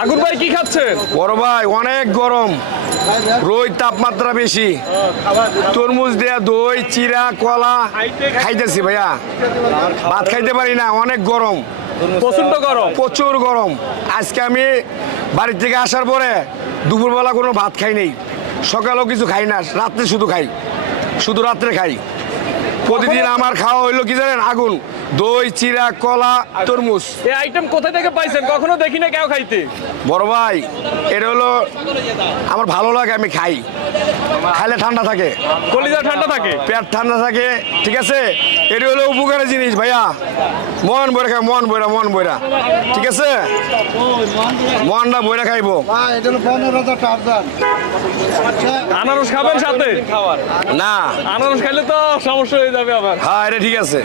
আগুন ভাই কি খাচ্ছেন? বড় ভাই অনেক গরম। রোদ তাপমাত্রা বেশি। তরমুজ দেয়া দই চিরা কলা খাইতেছি ভাইয়া। ভাত খাইতে পারি না অনেক গরম। প্রচণ্ড গরম। প্রচুর গরম। আজকে আমি বাড়ি থেকে আসার পরে দুপুরবেলা কোনো ভাত খাই নেই। সকালেও কিছু খাই না রাত্রে শুধু খাই। শুধু রাত্রে খাই। প্রতিদিন আমার খাওয়া হইল কি জানেন? আগুন। দই চিরা কলা তরমুজ। এই আইটেম কোথা থেকে পাইছেন? কখনো দেখি না কেউ খাইতে? বড় ভাই এটা হলো আমার ভালো লাগে আমি খাই। খাইলে ঠান্ডা থাকে। কলিজা ঠান্ডা থাকে? পেট ঠান্ডা থাকে ঠিক আছে? এটা হলো উপকারী জিনিস ভাইয়া। মন বইরা খাই মন বইরা মন বইরা ঠিক আছে? মনটা বইরা খাইবো। টার্জান আনারস খাবেন সাথে? না। আনারস খাইলে তো সমস্যা হয়ে যাবে আবার। হ্যাঁ এটা ঠিক আছে।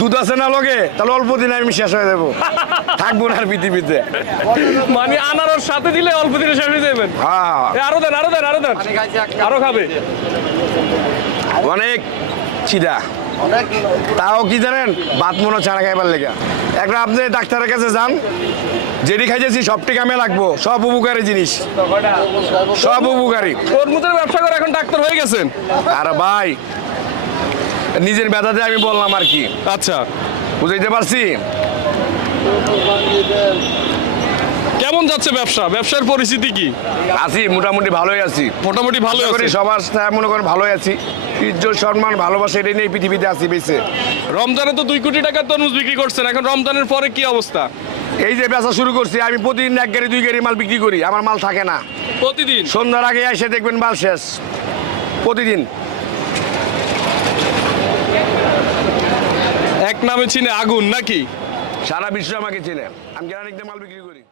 দুধ আছে না লগে? তাহলে অল্প দিনে আমি শেষ হয়ে যাব। থাকব না পৃথিবীতে। মানে আনারস সাথে দিলে অল্প দিনে শেষ হয়ে যাবেন। হ্যাঁ। আরও দেন আরও দেন আরও দেন। আরও খাবে। অনেক চিরা তাও কি জানেন? বাত মনে ছাড়া খাইবার লেগে। একটা আপনি ডাক্তারের কাছে যান। যেটি খাইতেছি সবটি কামে লাগবো সব উপকারী জিনিস। সব উপকারী। তরমুজের ব্যবসা করে এখন ডাক্তার হয়ে গেছেন। আর ভাই নিজের ব্যথাতে আমি বললাম আর কি। আচ্ছা। বুঝাইতে পারছি? কেমন যাচ্ছে ব্যবসা? ব্যবসার পরিস্থিতি কি? আছি মোটামুটি ভালোই আছি। মোটামুটি ভালো করি সবার সাথে মনে করেন ভালোই আছি। ইজ্জত সম্মান ভালোবাসা এটা নিয়ে পৃথিবীতে আছি বেঁচে রমজানে তো দুই কোটি টাকার তরমুজ বিক্রি করছেন এখন রমজানের পরে কি অবস্থা? এই যে বেচা শুরু করছি আমি প্রতিদিন এক গাড়ি দুই গাড়ি মাল বিক্রি করি আমার মাল থাকে না। প্রতিদিন? সন্ধ্যার আগে এসে দেখবেন মাল শেষ। প্রতিদিন। নামে চিনে আগুন নাকি? সারা বিশ্ব আমাকে চিনে। আমি গ্রানিকতে মাল বিক্রি করি।